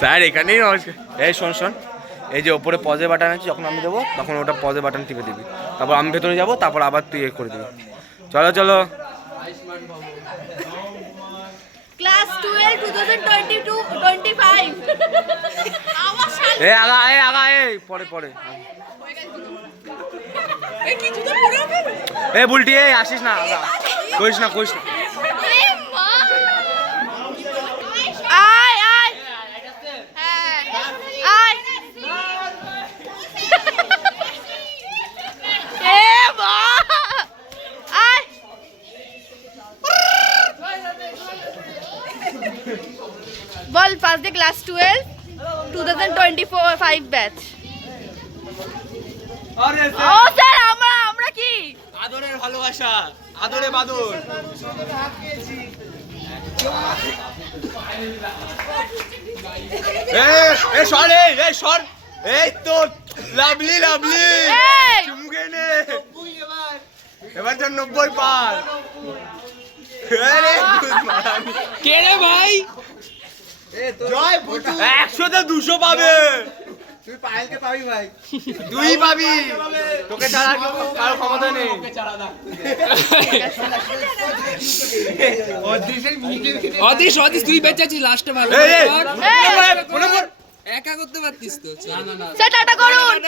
Sir এখানেই এই শোন শোন, এই যে ওপরে পজে বাটন আছে, যখন আমি দেবো তখন ওটা পজে বাটন টিপে দিবি, তারপর আমি ভেতরে যাবো, তারপর আবার তুই করে দিবি। চলো চলো। ক্লাস 12 2022-25 এ আগা পরে পরে এ বুলটি এই আসিস না, আগা কইস না। আয় আয় আয় এ মা আয় বল পাস দে ক্লাস 12 2024-25 ব্যাচ। ও স্যার আমরা কি আদরের ভালোবাসা, আদরে বাদর। এই তো লাভলি চুমকে নে, এবার 90 পার। কে রে ভাই? 100-তে 200 পাবে। তুই পায়েলকে পাবি ভাই, তুই পাবি, তোকে ছাড়া কারো ক্ষমতা নেই। অদিশ তুই বেঁচে আছিস লাস্টে, ভালো একা করতে পারতিস তো। টাটা করুন।